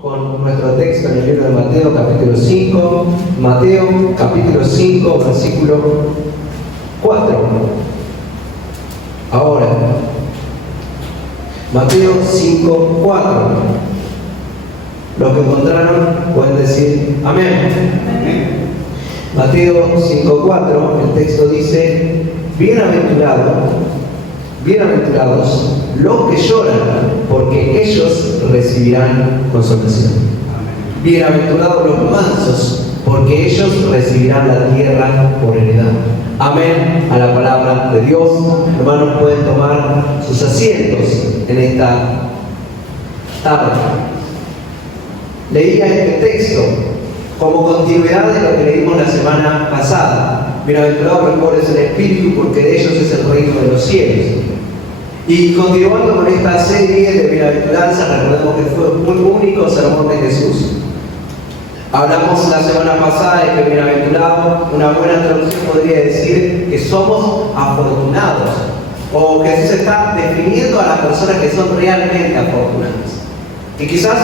con nuestro texto en el libro de Mateo capítulo 5, Mateo capítulo 5, versículo 4. Ahora, Mateo 5, 4. Los que encontraron pueden decir amén. Amén. Mateo 5, 4, el texto dice: bienaventurados los que lloran, porque ellos recibirán consolación. Bienaventurados los mansos, porque ellos recibirán la tierra por heredad. Amén a la palabra de Dios. Hermanos, pueden tomar sus asientos en esta tarde. Leía este texto como continuidad de lo que leímos la semana pasada. Bienaventurados los pobres en espíritu, porque de ellos es el reino de los cielos. Y continuando con esta serie de bienaventuranzas, recordemos que fue un único sermón de Jesús. Hablamos la semana pasada de que bienaventurado, una buena traducción podría decir que somos afortunados, o que Jesús está definiendo a las personas que son realmente afortunadas. Y quizás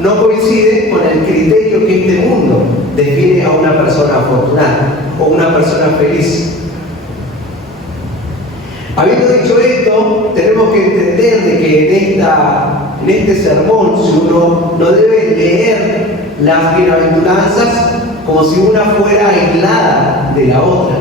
no coincide con el criterio que este mundo define a una persona afortunada o una persona feliz. Habiendo dicho esto, tenemos que entender de que en este sermón, si uno no debe leer las bienaventuranzas como si una fuera aislada de la otra,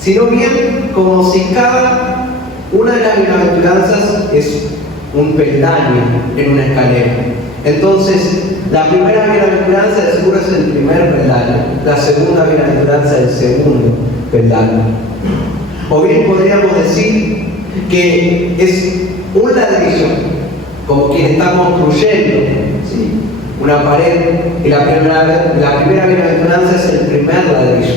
sino bien como si cada una de las bienaventuranzas es un peldaño en una escalera. Entonces, la primera bienaventuranza de seguro es el primer peldaño, la segunda bienaventuranza es el segundo peldaño. O bien podríamos decir que es un ladrillo, como quien está construyendo, ¿sí?, una pared, y la primera bienaventuranza es el primer ladrillo,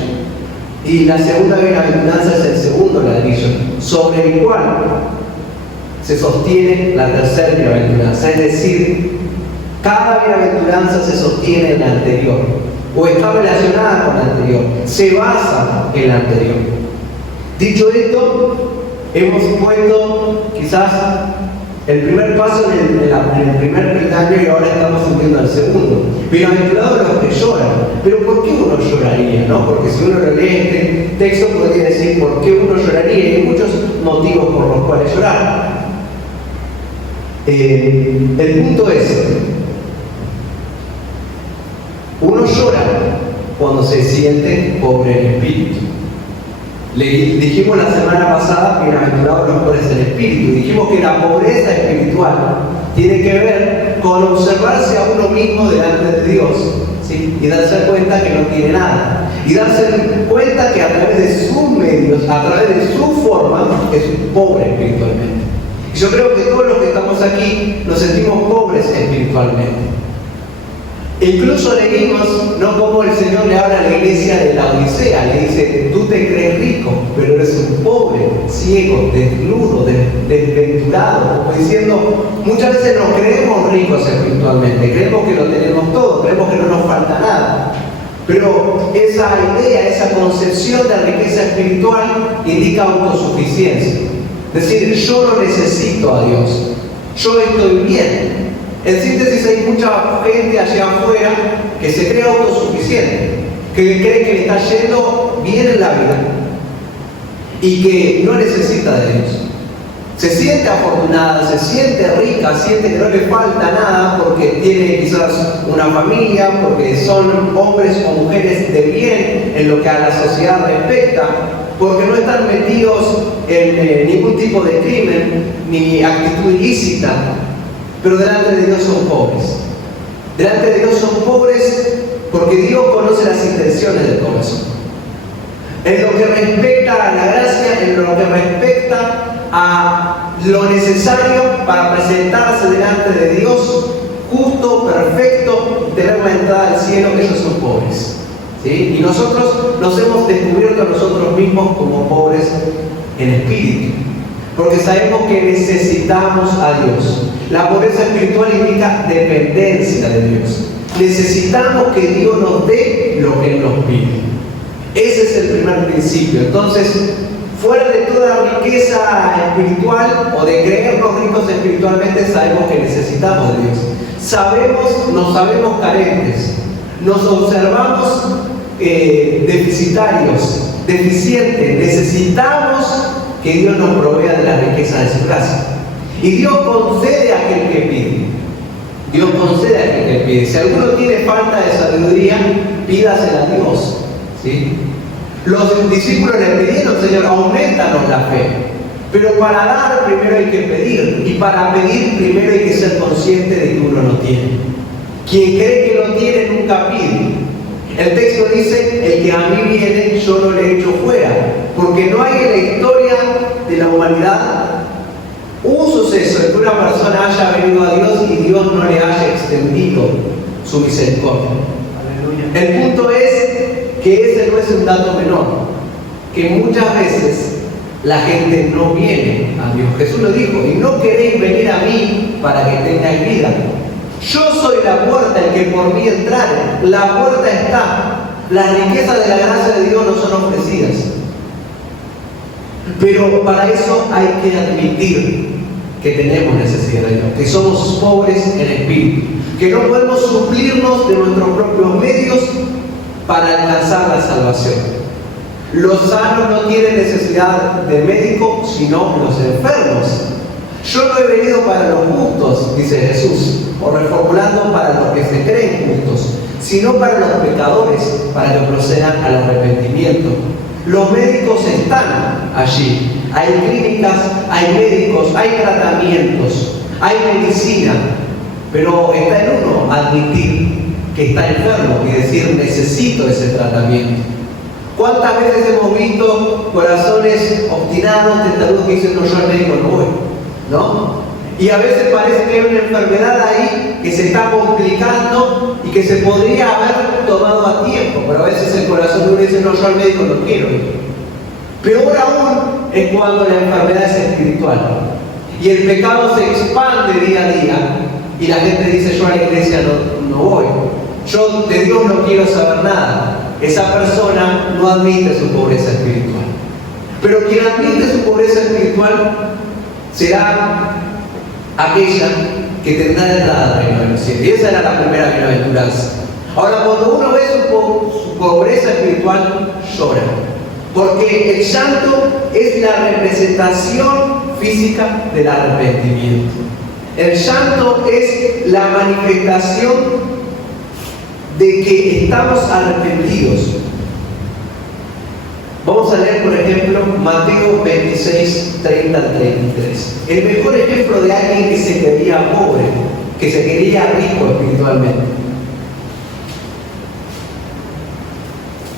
y la segunda bienaventuranza es el segundo ladrillo, sobre el cual se sostiene la tercera bienaventuranza. Es decir, cada bienaventuranza se sostiene en la anterior, o está relacionada con la anterior, se basa en la anterior. Dicho esto, hemos puesto quizás el primer paso en el primer peldaño y ahora estamos subiendo al segundo. Bienaventurados los que lloran. Pero ¿por qué uno lloraría? ¿No? Porque si uno lo lee este texto podría decir ¿por qué uno lloraría? Y hay muchos motivos por los cuales llorar. El punto es, uno llora cuando se siente pobre en espíritu. Le dijimos la semana pasada, bienaventurados los pobres en espíritu. Dijimos que la pobreza espiritual tiene que ver con observarse a uno mismo delante de Dios, ¿sí?, y darse cuenta que no tiene nada. Y darse cuenta que a través de sus medios, a través de su forma, es pobre espiritualmente. Y yo creo que todos los que estamos aquí nos sentimos pobres espiritualmente. Incluso leímos, no como el Señor le habla a la iglesia de la Odisea, le dice, tú te crees rico, pero eres un pobre, ciego, desnudo, desventurado, como diciendo, muchas veces nos creemos ricos espiritualmente, creemos que lo tenemos todo, creemos que no nos falta nada. Pero esa idea, esa concepción de riqueza espiritual indica autosuficiencia. Es decir, yo no necesito a Dios, yo estoy bien. En síntesis, hay mucha gente allá afuera que se cree autosuficiente, que cree que le está yendo bien en la vida y que no necesita de Dios. Se siente afortunada, se siente rica, siente que no le falta nada porque tiene quizás una familia, porque son hombres o mujeres de bien en lo que a la sociedad respecta, porque no están metidos en ningún tipo de crimen ni actitud ilícita. Pero delante de Dios son pobres. Delante de Dios son pobres porque Dios conoce las intenciones del corazón. En lo que respecta a la gracia, en lo que respecta a lo necesario para presentarse delante de Dios, justo, perfecto, y tener la entrada al cielo, ellos son pobres. ¿Sí? Y nosotros nos hemos descubierto a nosotros mismos como pobres en espíritu, porque sabemos que necesitamos a Dios. La pobreza espiritual indica dependencia de Dios. Necesitamos que Dios nos dé lo que Él nos pide. Ese es el primer principio. Entonces, Fuera de toda riqueza espiritual o de creernos ricos espiritualmente, sabemos que necesitamos de Dios. Nos sabemos carentes, nos observamos deficitarios, deficientes. Necesitamos que Dios nos provea de la riqueza de su gracia. Y Dios concede a aquel que pide. Dios concede a aquel que pide. Si alguno tiene falta de sabiduría, pídasela a Dios, ¿sí? Los discípulos le pidieron: Señor, aumentanos la fe. Pero para dar primero hay que pedir. Y para pedir primero hay que ser consciente de que uno no tiene. Quien cree que no tiene nunca pide. El texto dice: el que a mí viene, yo no le echo fuera. Porque no hay en la historia de la humanidad un suceso en que una persona haya venido a Dios y Dios no le haya extendido su misericordia. Aleluya. El punto es que ese no es un dato menor, que muchas veces la gente no viene a Dios. Jesús lo dijo: y no queréis venir a mí para que tengáis vida. Yo soy la puerta, el que por mí entrare. La puerta está. Las riquezas de la gracia de Dios no son ofrecidas. Pero para eso hay que admitir que tenemos necesidad de Dios, que somos pobres en espíritu, que no podemos suplirnos de nuestros propios medios para alcanzar la salvación. Los sanos no tienen necesidad de médico, sino los enfermos. Yo no he venido para los justos, dice Jesús, o reformulando para los que se creen justos, sino para los pecadores, para que procedan al arrepentimiento. Los médicos están allí. Hay clínicas, hay médicos, hay tratamientos, hay medicina. Pero está en uno admitir que está enfermo y decir: necesito ese tratamiento. ¿Cuántas veces hemos visto corazones obstinados, testarudos, que dicen: no, yo al médico no voy, ¿no? Y a veces parece que hay una enfermedad ahí que se está complicando y que se podría haber tomado a tiempo, pero a veces el corazón de uno dice: no, yo al médico no quiero ir. Peor aún es cuando la enfermedad es espiritual y el pecado se expande día a día y la gente dice: yo a la iglesia no voy, yo de Dios no quiero saber nada. Esa persona no admite su pobreza espiritual. Pero quien admite su pobreza espiritual será aquella que tendrá entrada al reino de los cielos. Y esa era la primera bienaventuranza. Ahora, cuando uno ve su pobreza espiritual, llora. Porque el llanto es la representación física del arrepentimiento. El llanto es la manifestación de que estamos arrepentidos. Vamos a leer, por ejemplo, Mateo 26, 30 al 33. El mejor ejemplo de alguien que se creía pobre, que se creía rico espiritualmente.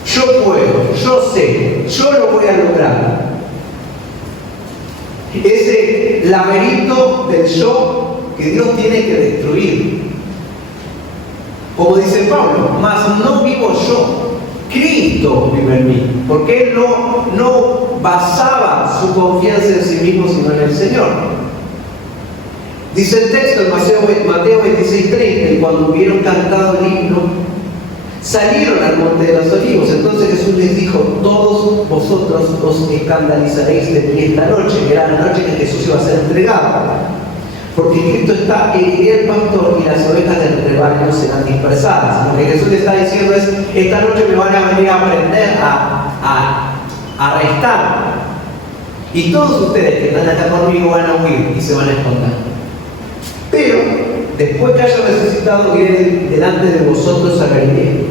Yo puedo, yo sé, yo lo voy a lograr. Ese laberinto del yo que Dios tiene que destruir. Como dice Pablo: mas no vivo yo, Cristo vive en mí. Porque él no basaba su confianza en sí mismo, sino en el Señor. Dice el texto en Mateo 26:30: y cuando hubieron cantado el himno, salieron al monte de los olivos. Entonces Jesús les dijo: todos vosotros os escandalizaréis de mí esta noche. Era la noche en que Jesús iba a ser entregado. Porque Cristo está: heriré el pastor y las ovejas del rebaño serán dispersadas. Lo que Jesús le está diciendo es: esta noche me van a venir a prender, a arrestar. Y todos ustedes que están acá conmigo van a huir y se van a esconder. Pero después que haya resucitado, iré delante de vosotros a Galilea.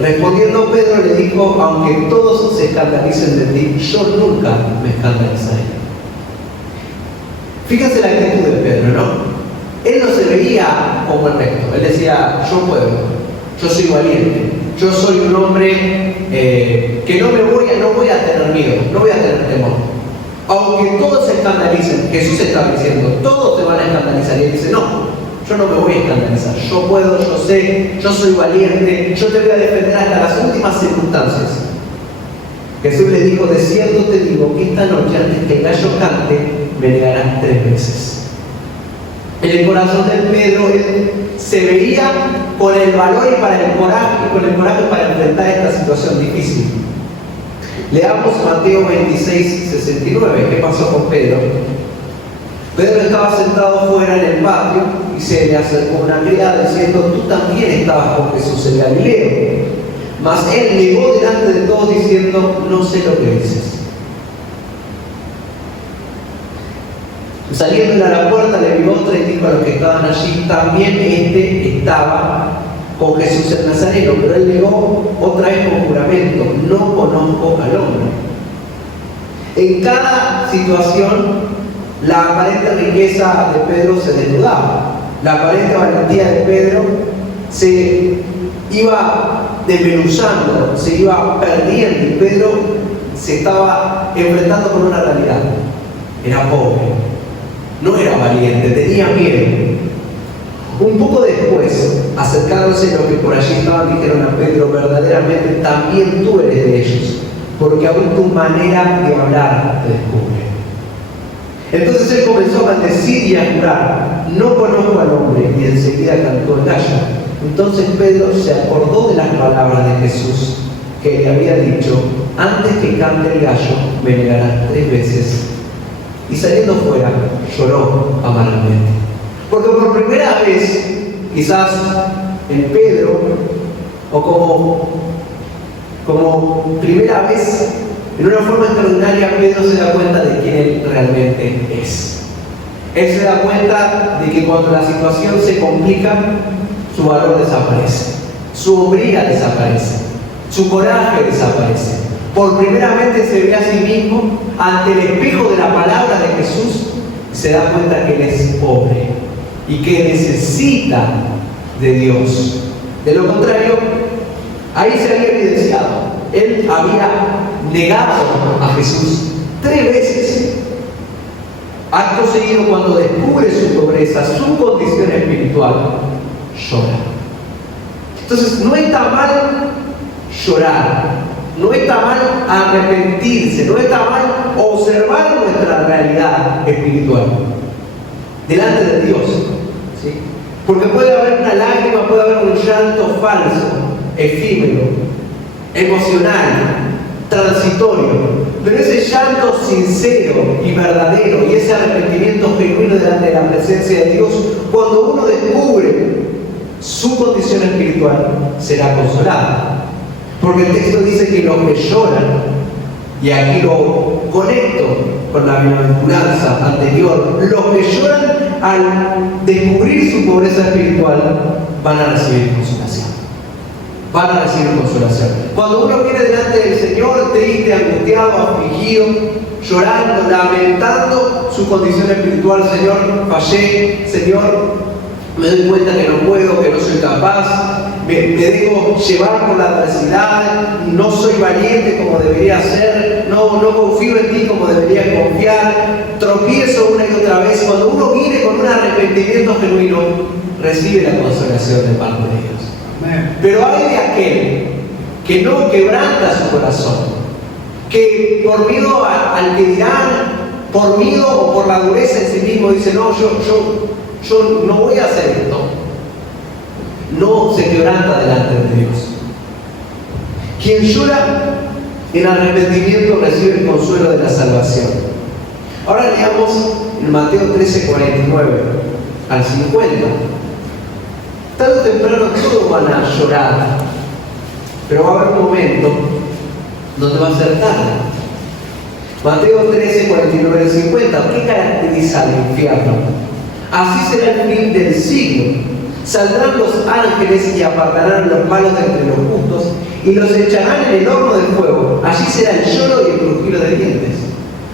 Respondiendo Pedro le dijo: aunque todos se escandalicen de ti, yo nunca me escandalizaré. Fíjense la actitud de Pedro, ¿no? Él no se veía como el resto. Él decía: yo puedo, yo soy valiente, yo soy un hombre que no voy a tener miedo, no voy a tener temor. Aunque todos se escandalicen, Jesús está diciendo: todos se van a escandalizar. Y él dice: no, yo no me voy a escandalizar, yo puedo, yo sé, yo soy valiente, yo te voy a defender hasta las últimas circunstancias. Jesús le dijo: de cierto te digo que esta noche, antes que el gallo cante, me negarás 3 veces. En el corazón de Pedro, él se veía con el valor y con el coraje para enfrentar esta situación difícil. Leamos Mateo 26, 69. ¿Qué pasó con Pedro? Pedro estaba sentado fuera en el patio y se le acercó una criada diciendo: tú también estabas con Jesús el Galileo. Mas él negó delante de todos diciendo: no sé lo que dices. Saliendo a la puerta le vio otra y dijo a los que estaban allí: también este estaba con Jesús el Nazareno. Pero él negó otra vez con juramento: no conozco al hombre. En cada situación, la aparente riqueza de Pedro se desnudaba. La aparente valentía de Pedro se iba desmenuzando, se iba perdiendo, y Pedro se estaba enfrentando con una realidad. Era pobre, no era valiente, tenía miedo. Un poco después, acercándose los que por allí estaban, dijeron a Pedro: verdaderamente también tú eres de ellos, porque aún tu manera de hablar te descubre. Entonces él comenzó a maldecir y a jurar: no conozco al hombre, y enseguida cantó el gallo. Entonces Pedro se acordó de las palabras de Jesús, que le había dicho: antes que cante el gallo, me negarás 3 veces. Y saliendo fuera, lloró amargamente. Porque por primera vez, quizás en Pedro, o como primera vez, en una forma extraordinaria, Pedro se da cuenta de quién él realmente es. Él se da cuenta de que cuando la situación se complica, su valor desaparece, su hombría desaparece, su coraje desaparece. Por primera vez se ve a sí mismo ante el espejo de la palabra de Jesús y se da cuenta que él es pobre y que necesita de Dios. De lo contrario, ahí se había evidenciado. Él había negado a Jesús 3 veces. Acto seguido, cuando descubre su pobreza, su condición espiritual, llora. Entonces, no está mal llorar, no está mal arrepentirse, no está mal observar nuestra realidad espiritual delante de Dios, ¿sí? Porque puede haber una lágrima, puede haber un llanto falso, efímero, emocional, transitorio, pero ese llanto sincero y verdadero y ese arrepentimiento genuino delante de la presencia de Dios, cuando uno descubre su condición espiritual, será consolado. Porque el texto dice que los que lloran, y aquí lo conecto con la bienaventuranza anterior, los que lloran al descubrir su pobreza espiritual van a recibir consolación. Van a recibir consolación. Cuando uno viene delante del Señor, triste, angustiado, afligido, llorando, lamentando su condición espiritual: Señor, fallé, Señor, me doy cuenta que no puedo, que no soy capaz, me dejo llevar por la adversidad, no soy valiente como debería ser, no confío en ti como debería confiar, tropiezo una y otra vez. Cuando uno viene con un arrepentimiento genuino, recibe la consolación de parte de Dios. Amén. Pero hay de aquel que no quebranta su corazón, que por miedo al que dirán, por miedo o por la dureza en sí mismo, dice: no, yo no voy a hacer esto. No se quebranta delante de Dios. Quien llora en arrepentimiento recibe el consuelo de la salvación. Ahora leamos en Mateo 13, 49 al 50. Tarde o temprano todos van a llorar, pero va a haber un momento donde va a ser tarde. Mateo 13, 49 al 50. ¿Qué caracteriza al infierno? Así será el fin del siglo. Saldrán los ángeles y apartarán los malos de entre los justos y los echarán en el horno del fuego. Allí será el lloro y el crujir de dientes.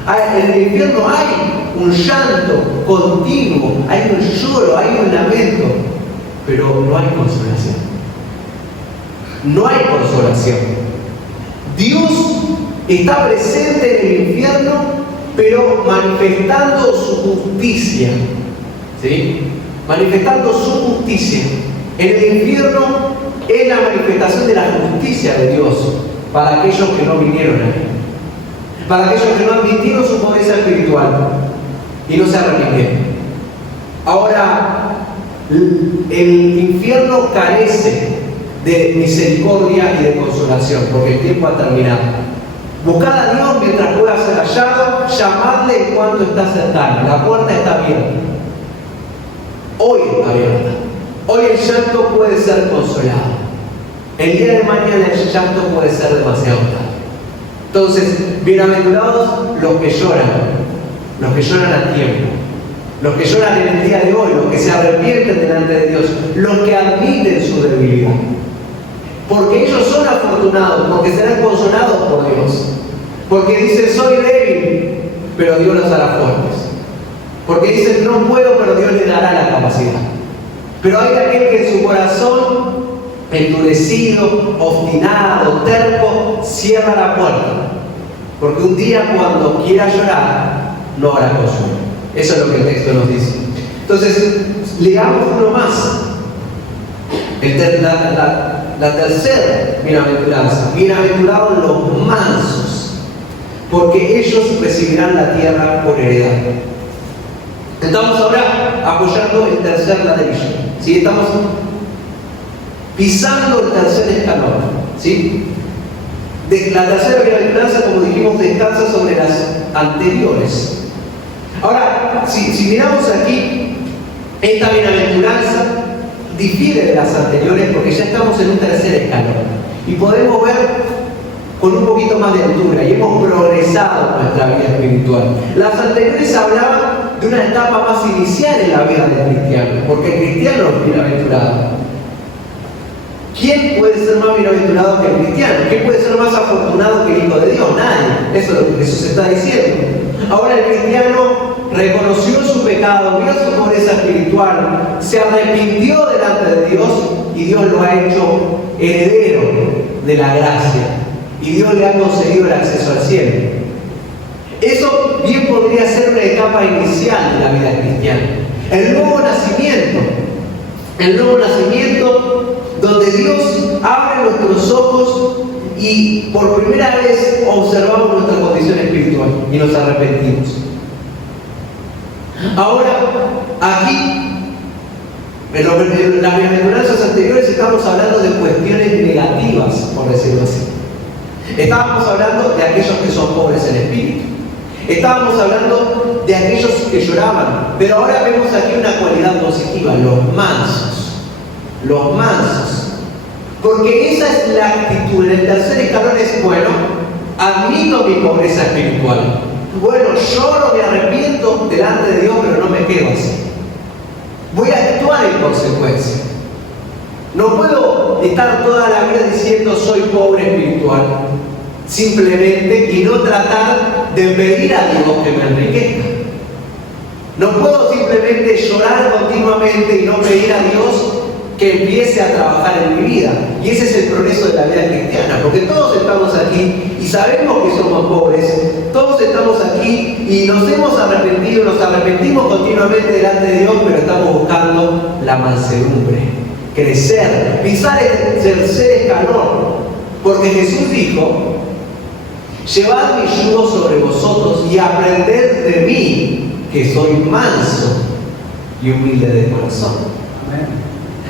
En el infierno hay un llanto continuo, hay un lloro, hay un lamento, pero no hay consolación. No hay consolación. Dios está presente en el infierno, pero manifestando su justicia, ¿sí? Manifestando su justicia. En el infierno es la manifestación de la justicia de Dios para aquellos que no vinieron a Él, para aquellos que no admitieron su pobreza espiritual y no se arrepintieron. Ahora, el infierno carece de misericordia y de consolación, porque el tiempo ha terminado. Buscad a Dios mientras pueda ser hallado, llamadle en cuanto está cercano. La puerta está abierta. Hoy está abierta. Hoy el llanto puede ser consolado. El día de mañana el llanto puede ser demasiado tarde. Entonces, bienaventurados los que lloran a tiempo, los que lloran en el día de hoy, los que se arrepienten delante de Dios, los que admiten su debilidad. Porque ellos son afortunados, porque serán consolados por Dios. Porque dicen, soy débil, pero Dios los hará fuertes. Porque dicen, no puedo, pero Dios les dará la capacidad. Pero hay aquel que en su corazón, endurecido, obstinado, terco, cierra la puerta. Porque un día cuando quiera llorar, no habrá consuelo. Eso es lo que el texto nos dice. Entonces, leamos uno más. La tercera bienaventuranza. Bienaventurados los mansos, porque ellos recibirán la tierra por heredad. Estamos ahora apoyando el tercer ladrillo, ¿sí? Estamos pisando el tercer escalón, ¿sí? La tercera bienaventuranza, como dijimos, descansa sobre las anteriores. Ahora, si miramos aquí, esta bienaventuranza difiere de las anteriores porque ya estamos en un tercer escalón y podemos ver con un poquito más de altura y hemos progresado en nuestra vida espiritual. Las anteriores hablaban de una etapa más inicial en la vida del cristiano, porque el cristiano es bienaventurado. ¿Quién puede ser más bienaventurado que el cristiano? ¿Quién puede ser más afortunado que el Hijo de Dios? Nadie. Eso es lo que Jesús está diciendo. Ahora el cristiano reconoció su pecado, vio su pobreza espiritual, se arrepintió delante de Dios y Dios lo ha hecho heredero de la gracia. Y Dios le ha concedido el acceso al cielo. Eso bien podría ser una etapa inicial de la vida cristiana. El nuevo nacimiento donde Dios abre nuestros ojos y por primera vez observamos nuestra condición espiritual y nos arrepentimos. Ahora, aquí, en las bienaventuranzas anteriores estamos hablando de cuestiones negativas, por decirlo así. Estábamos hablando de aquellos que son pobres en espíritu. Estábamos hablando de aquellos que lloraban. Pero ahora vemos aquí una cualidad positiva, los mansos. Los mansos. Porque esa es la actitud. En el tercer escalón es, bueno, admito mi pobreza espiritual. Bueno, lloro, me arrepiento delante de Dios, pero no me quedo así. Voy a actuar en consecuencia. No puedo estar toda la vida diciendo soy pobre espiritual, simplemente, y no tratar de pedir a Dios que me enriquezca. No puedo simplemente llorar continuamente y no pedir a Dios que empiece a trabajar en mi vida. Y ese es el progreso de la vida cristiana, porque todos estamos aquí y sabemos que somos pobres, todos estamos aquí y nos hemos arrepentido, nos arrepentimos continuamente delante de Dios, pero estamos buscando la mansedumbre, crecer, pisar el tercer escalón, porque Jesús dijo, llevad mi yugo sobre vosotros y aprended de mí, que soy manso y humilde de corazón. Amén.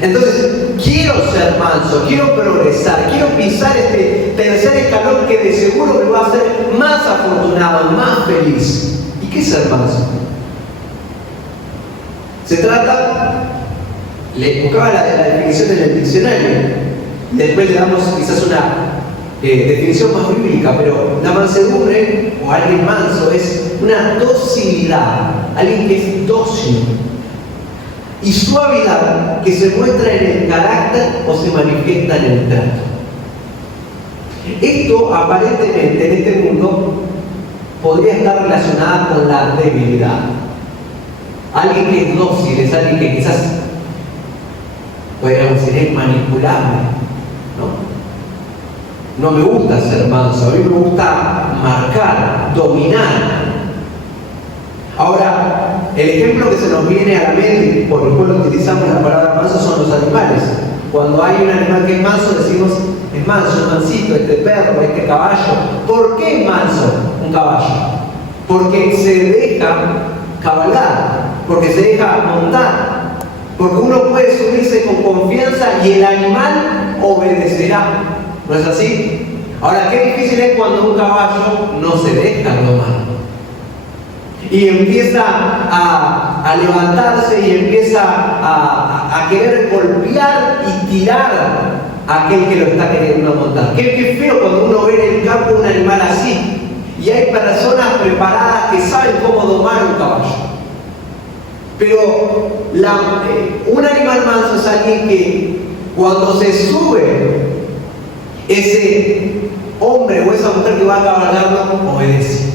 Entonces, quiero ser manso, quiero progresar, quiero pisar este tercer escalón que de seguro me va a hacer más afortunado, más feliz. ¿Y qué es ser manso? Se trata, le buscaba la definición en el diccionario, después le damos quizás una definición más bíblica, pero la mansedumbre o alguien manso es una docilidad, alguien que es dócil, y suavidad que se muestra en el carácter o se manifiesta en el trato. Esto aparentemente en este mundo podría estar relacionado con la debilidad. Alguien que es dócil es alguien que quizás podríamos decir es manipulable, ¿no? No me gusta ser manso, a mí me gusta marcar, dominar. Ahora, el ejemplo que se nos viene a la mente, por el cual utilizamos la palabra manso, son los animales. Cuando hay un animal que es manso, decimos, es manso, es mansito, este perro, este caballo. ¿Por qué es manso un caballo? Porque se deja cabalgar, porque se deja montar, porque uno puede subirse con confianza y el animal obedecerá. ¿No es así? Ahora, qué difícil es cuando un caballo no se deja domar y empieza a levantarse y empieza a querer golpear y tirar a aquel que lo está queriendo montar. Qué feo cuando uno ve en el campo un animal así. Y hay personas preparadas que saben cómo domar un caballo. Pero un animal manso es alguien que cuando se sube, ese hombre o esa mujer que va cabalgando obedece.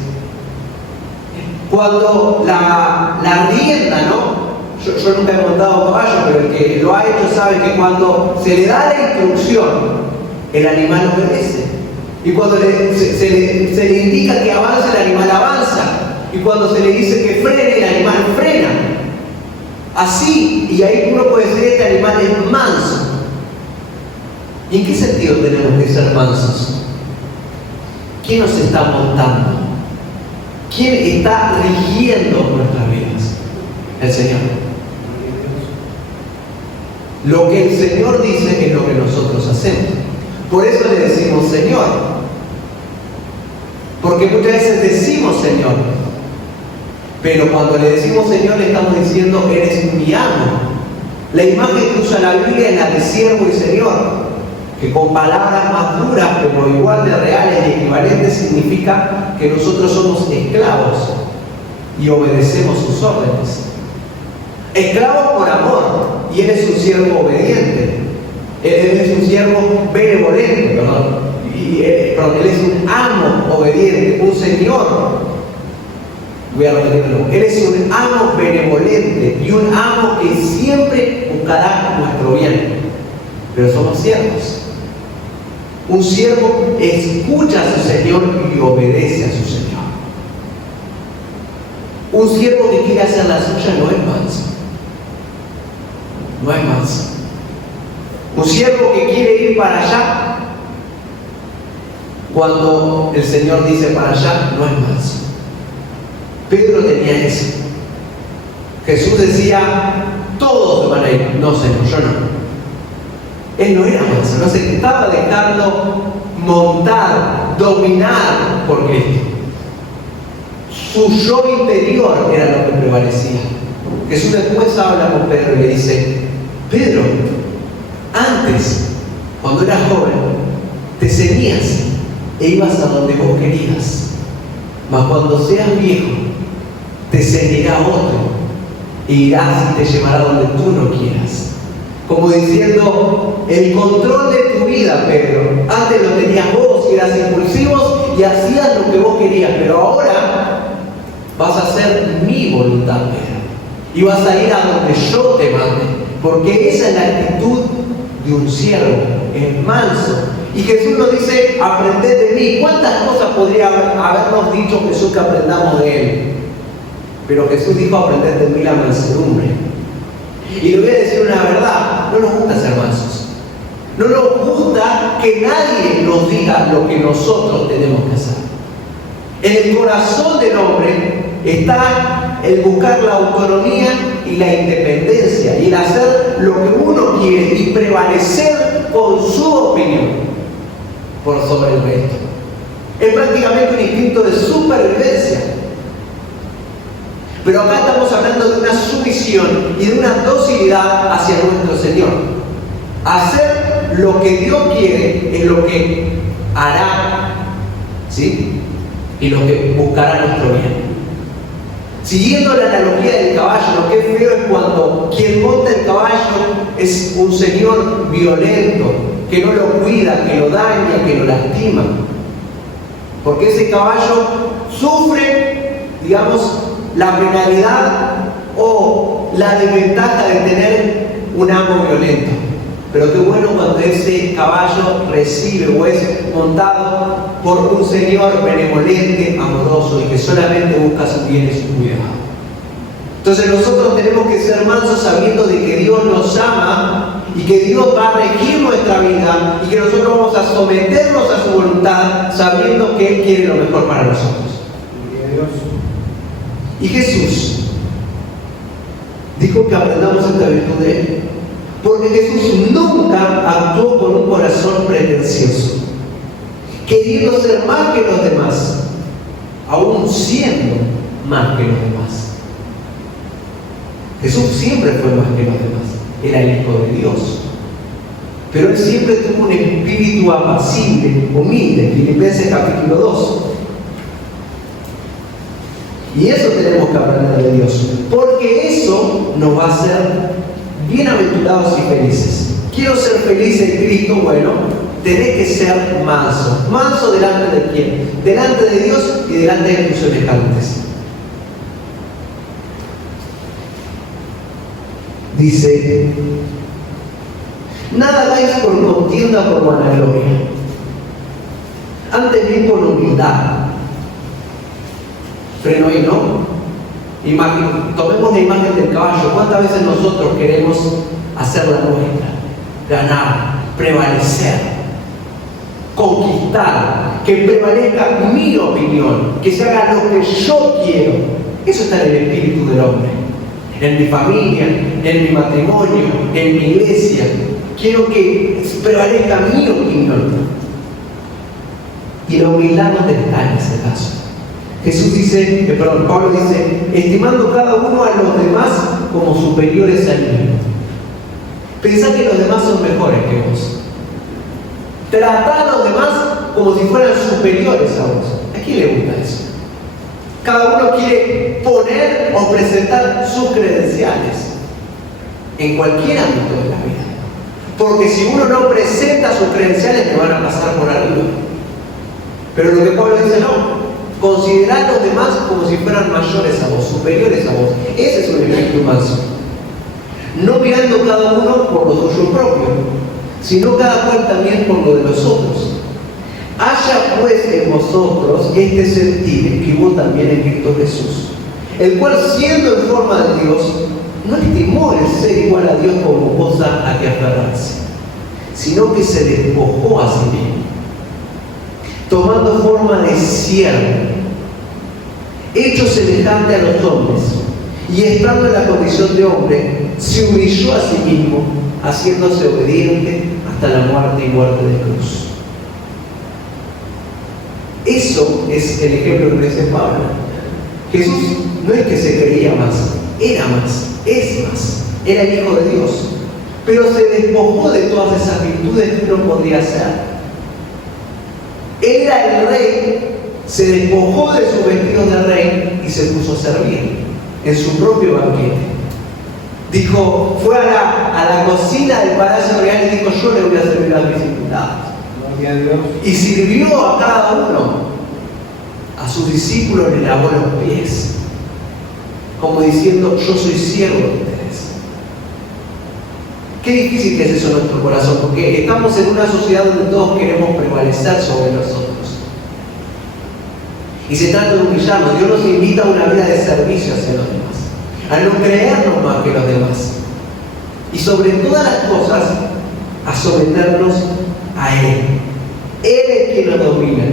Cuando la rienda, ¿no? Yo nunca he montado caballo, pero el que lo ha hecho sabe que cuando se le da la instrucción, el animal obedece. Y cuando se le indica que avance, el animal avanza. Y cuando se le dice que frene, el animal frena. Así, y ahí uno puede decir, este animal es manso. ¿Y en qué sentido tenemos que ser mansos? ¿Quién nos está montando? ¿Quién está rigiendo nuestras vidas? El Señor. Lo que el Señor dice es lo que nosotros hacemos. Por eso le decimos Señor. Porque muchas veces decimos Señor, pero cuando le decimos Señor le estamos diciendo eres mi amo. La imagen que usa la Biblia es la de siervo y Señor, que con palabras más duras pero igual de reales y equivalentes significa que nosotros somos esclavos y obedecemos sus órdenes. Esclavos por amor, y Él es un siervo obediente. Él es un siervo benevolente, Él es un amo obediente, un Señor. Voy a repetirlo. Él es un amo benevolente y un amo que siempre buscará nuestro bien. Pero somos siervos. Un siervo escucha a su Señor y obedece a su Señor. Un siervo que quiere hacer la suya no es manso. No es manso. Un siervo que quiere ir para allá, cuando el Señor dice para allá, no es manso. Pedro tenía eso. Jesús decía, todos van a ir. No, Señor, yo no. Él no era manso, no se estaba dejando montar, dominar por Cristo. Su yo interior era lo que prevalecía. Jesús después habla con Pedro y le dice, Pedro, antes, cuando eras joven, te ceñías e ibas a donde vos querías. Mas cuando seas viejo, te ceñirá otro e irás y te llevará donde tú no quieras. Como diciendo, el control de tu vida, Pedro, antes lo tenías vos y eras impulsivos y hacías lo que vos querías, pero ahora vas a hacer mi voluntad, Pedro. Y vas a ir a donde yo te mande, porque esa es la actitud de un siervo, es manso. Y Jesús nos dice, aprended de mí. ¿Cuántas cosas podría habernos dicho Jesús que aprendamos de Él? Pero Jesús dijo, aprended de mí la mansedumbre. Y le voy a decir una verdad, no nos gusta ser mansos. No nos gusta que nadie nos diga lo que nosotros tenemos que hacer. En el corazón del hombre está el buscar la autonomía y la independencia y el hacer lo que uno quiere y prevalecer con su opinión por sobre el resto. Es prácticamente un instinto de supervivencia. Pero acá estamos hablando de una sumisión y de una docilidad hacia nuestro Señor. Hacer lo que Dios quiere es lo que hará, ¿sí? Y lo que buscará nuestro bien. Siguiendo la analogía del caballo, lo que es feo es cuando quien monta el caballo es un señor violento, que no lo cuida, que lo daña, que lo lastima. Porque ese caballo sufre, digamos, la penalidad o la desventaja de tener un amo violento. Pero qué bueno cuando ese caballo recibe o es montado por un señor benevolente, amoroso y que solamente busca su bien y su cuidado. Entonces nosotros tenemos que ser mansos sabiendo de que Dios nos ama y que Dios va a regir nuestra vida y que nosotros vamos a someternos a su voluntad sabiendo que Él quiere lo mejor para nosotros. Y Jesús dijo que aprendamos esta virtud de Él. Porque Jesús nunca actuó con un corazón pretencioso. queriendo ser más que los demás, aún siendo más que los demás. Jesús siempre fue más que los demás, era el Hijo de Dios. Pero Él siempre tuvo un espíritu apacible, humilde, Filipenses capítulo 2. Y eso tenemos que aprender de Dios, porque eso nos va a hacer bienaventurados y felices. Quiero ser feliz en Cristo, bueno, tenés que ser manso. ¿Manso delante de quién? Delante de Dios y delante de tus semejantes. Dice, nada hagáis por contienda por vanagloria, antes bien por humildad. Freno ahí, ¿no? Tomemos la imagen del caballo. ¿Cuántas veces nosotros queremos hacer la nuestra? Ganar, prevalecer, conquistar, que prevalezca mi opinión, que se haga lo que yo quiero. Eso está en el espíritu del hombre. En mi familia, en mi matrimonio, en mi iglesia. Quiero que prevalezca mi opinión. Y la humildad no está en ese caso. Pablo dice, estimando cada uno a los demás como superiores a él mismo. Pensá que los demás son mejores que vos. Tratá a los demás como si fueran superiores a vos. ¿A quién le gusta eso? Cada uno quiere poner o presentar sus credenciales en cualquier ámbito de la vida. Porque si uno no presenta sus credenciales, te van a pasar por arriba. Pero lo que Pablo dice, no. Considerad a los demás como si fueran mayores a vos, superiores a vos. Ese es un espíritu manso. No mirando cada uno por lo suyo propio, sino cada cual también por lo de los otros. Haya pues en vosotros este sentir que hubo también en Cristo Jesús, el cual siendo en forma de Dios, no estimó el ser igual a Dios como cosa a que aferrarse, sino que se despojó a sí mismo, tomando forma de siervo, hecho semejante a los hombres, y estando en la condición de hombre, se humilló a sí mismo, haciéndose obediente hasta la muerte y muerte de cruz. Eso es el ejemplo que dice Pablo. Jesús no es que se creía más, era más, es más, era el Hijo de Dios, pero se despojó de todas esas virtudes que no podía ser. Él era el rey, se despojó de su vestido de rey y se puso a servir en su propio banquete. Dijo, fue a la cocina del Palacio Real y dijo, yo le voy a servir a mis invitados. Y sirvió a cada uno. A sus discípulos le lavó los pies, como diciendo, yo soy siervo de ustedes. Qué difícil que es eso en nuestro corazón, porque estamos en una sociedad donde todos queremos prevalecer sobre los otros. Y se trata de humillarnos. Dios nos invita a una vida de servicio hacia los demás, a no creernos más que los demás. Y sobre todas las cosas, a someternos a Él. Él es quien nos domina.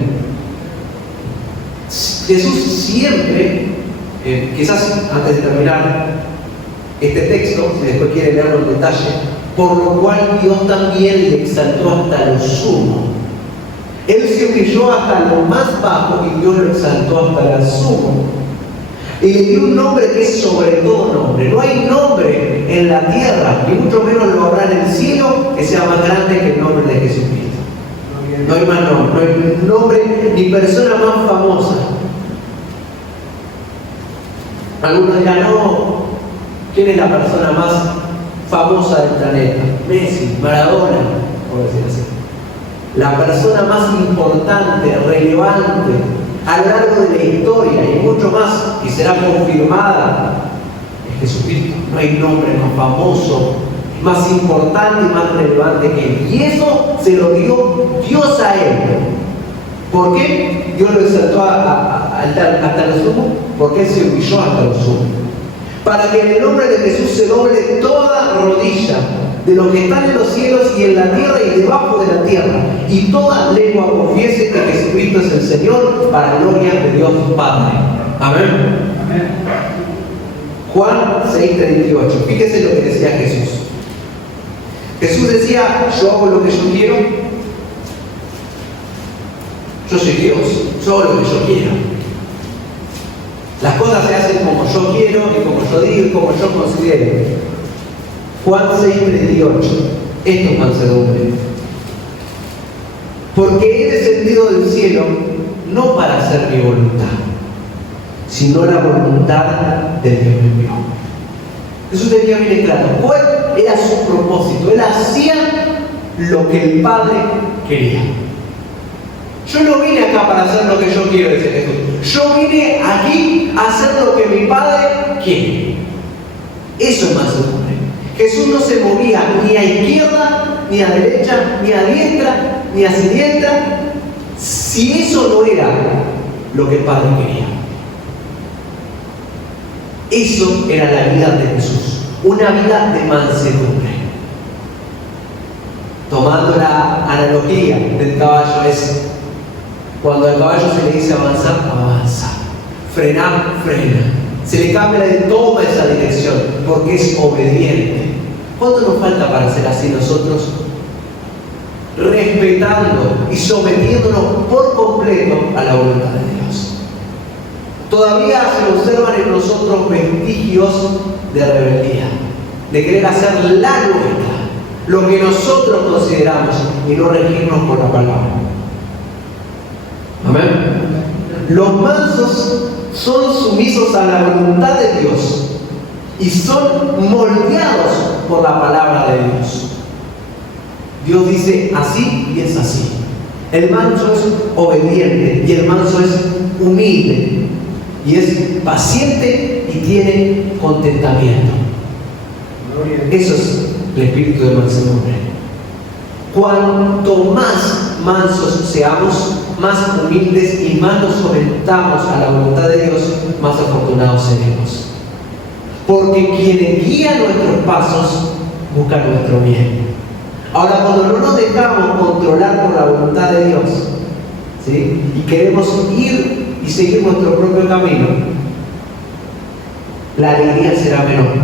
Jesús siempre, quizás antes de terminar este texto, si después quiere leerlo en detalle, por lo cual Dios también le exaltó hasta lo sumo. Él se humilló hasta lo más bajo y Dios lo exaltó hasta lo sumo. Y le dio un nombre que es sobre todo nombre. No hay nombre en la tierra, ni mucho menos lo habrá en el cielo, que sea más grande que el nombre de Jesucristo. No hay más nombre, no hay nombre ni persona más famosa. Algunos dirán, no, ¿quién es la persona más famosa del planeta? Messi, Maradona, por decir así. La persona más importante, relevante, a lo largo de la historia y mucho más, que será confirmada, es Jesucristo. No hay nombre más famoso, más importante y más relevante que Él. Y eso se lo dio Dios a Él. ¿Por qué Dios lo exaltó hasta lo sumo? Porque Él se humilló hasta lo sumo. Para que en el nombre de Jesús se doble toda rodilla de los que están en los cielos y en la tierra y debajo de la tierra, y toda lengua confiese que Jesucristo es el Señor, para gloria de Dios Padre. Amén. Amén. Juan 6:38. Fíjese lo que decía Jesús. Jesús decía, yo hago lo que yo quiero Yo soy Dios, yo hago lo que yo quiero. Las cosas se hacen como yo quiero y como yo digo y como yo considero. Juan 6:38. Esto es mansedumbre. Porque he descendido del cielo no para hacer mi voluntad, sino la voluntad del que me envió. Eso tenía bien claro. ¿Cuál era su propósito? Él hacía lo que el Padre quería. Yo no vine acá para hacer lo que yo quiero, dice Jesús. Yo vine aquí a hacer lo que mi Padre quiere. Eso es mansedumbre. Jesús no se movía ni a izquierda, ni a derecha, ni a diestra, ni a siniestra, si eso no era lo que el Padre quería. Eso era la vida de Jesús, una vida de mansedumbre. Tomando la analogía del caballo, es cuando al caballo se le dice avanzar, avanza, frenar, frena. Se le cambia y toma esa dirección porque es obediente. ¿Cuánto nos falta para ser así nosotros? Respetando y sometiéndonos por completo a la voluntad de Dios. Todavía se observan en nosotros vestigios de rebeldía, de querer hacer la nuestra, lo que nosotros consideramos y no regirnos por la palabra. Amén. Los mansos son sumisos a la voluntad de Dios y son moldeados por la palabra de Dios. Dios dice así y es así. El manso es obediente y el manso es humilde y es paciente y tiene contentamiento. Eso es el espíritu de mansedumbre. Cuanto más mansos seamos, más humildes y más nos sometamos a la voluntad de Dios, más afortunados seremos. Porque quien guía nuestros pasos busca nuestro bien. Ahora, cuando no nos dejamos controlar por la voluntad de Dios, ¿sí?, y queremos ir y seguir nuestro propio camino, la alegría será menor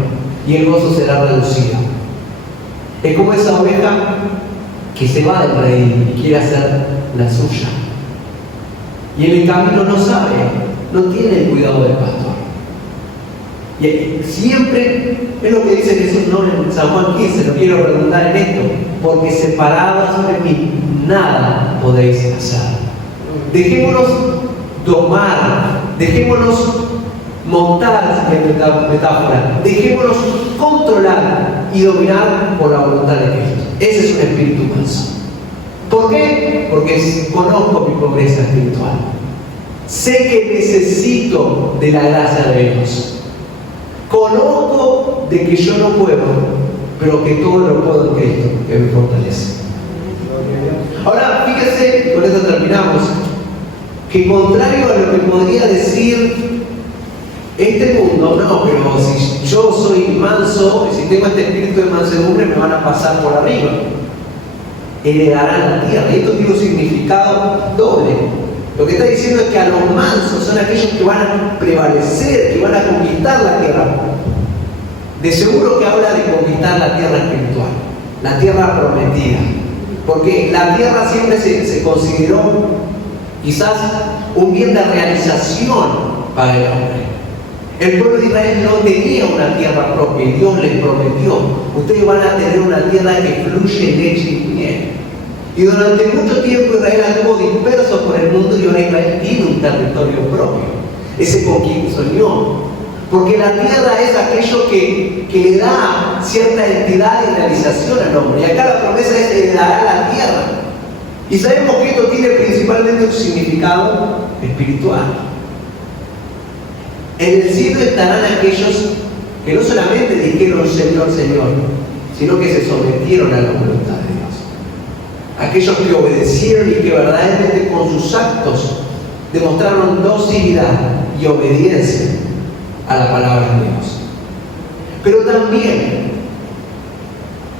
y el gozo será reducido. Es como esa oveja que se va del redil y quiere hacer la suya. Y en el camino no sabe, no tiene el cuidado del pastor. Y siempre es lo que dice Jesús, ¿no?, en San Juan 15, lo quiero redundar en esto, porque separados de mí nada podéis hacer. Dejémonos domar, dejémonos montar, en metáfora, dejémonos controlar y dominar por la voluntad de Cristo. Ese es un espíritu manso. ¿Por qué? Porque conozco mi pobreza espiritual. Sé que necesito de la gracia de Dios. Conozco de que yo no puedo, pero que todo lo puedo en Cristo, que me fortalece. Ahora, fíjense, con esto terminamos, que contrario a lo que podría decir este mundo, no, pero si yo soy manso, y si tengo este espíritu de mansedumbre, me van a pasar por arriba. Heredarán la tierra. Y esto tiene un significado doble. Lo que está diciendo es que a los mansos son aquellos que van a prevalecer, que van a conquistar la tierra. De seguro que habla de conquistar la tierra espiritual, la tierra prometida. Porque la tierra siempre se consideró quizás un bien de realización para el hombre. El pueblo de Israel no tenía una tierra propia y Dios les prometió: ustedes van a tener una tierra que fluye leche y miel. Y durante mucho tiempo Israel estuvo disperso por el mundo y ahora Israel tiene un territorio propio. Ese con quien soñó. Porque la tierra es aquello que le da cierta entidad y realización al hombre. Y acá la promesa es que le dará la tierra. Y sabemos que esto tiene principalmente un significado espiritual. En el cielo estarán aquellos que no solamente dijeron Señor, Señor, sino que se sometieron a la voluntad de Dios. Aquellos que obedecieron y que verdaderamente con sus actos demostraron docilidad y obediencia a la palabra de Dios. Pero también,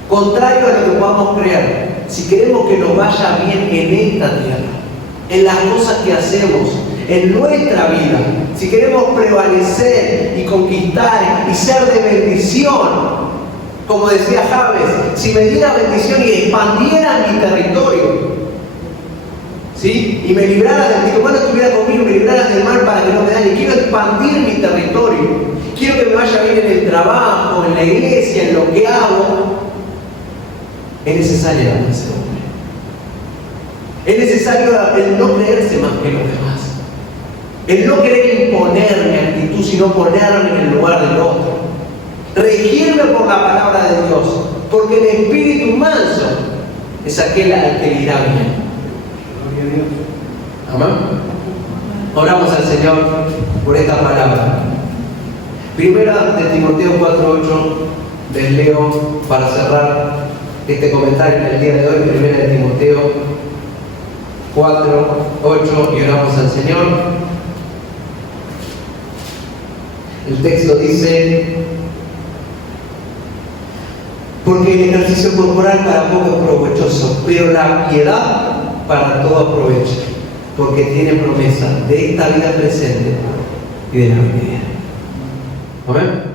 contrario a lo que podamos creer, si queremos que nos vaya bien en esta tierra, en las cosas que hacemos, en nuestra vida, si queremos prevalecer y conquistar y ser de bendición, como decía Javes, si me diera bendición y expandiera mi territorio, ¿sí? Y me librara del que cuando estuviera conmigo, me librara del mal para que no me dañe. Quiero expandir mi territorio. Quiero que me vaya bien en el trabajo, en la iglesia, en lo que hago. Es necesaria la mansedumbre. Es necesario el no creerse más que los demás. El no querer imponer mi actitud, sino ponerme en el lugar del otro. Regirme por la palabra de Dios. Porque el espíritu manso es aquel al que le irá bien. Amén. Oramos al Señor por esta palabra. Primera de Timoteo 4:8, les leo para cerrar este comentario en el día de hoy. Primera de Timoteo 4:8 y oramos al Señor. El texto dice: porque el ejercicio corporal para poco es provechoso, pero la piedad para todo aprovecho, porque tiene promesa de esta vida presente y de la venidera. Amén.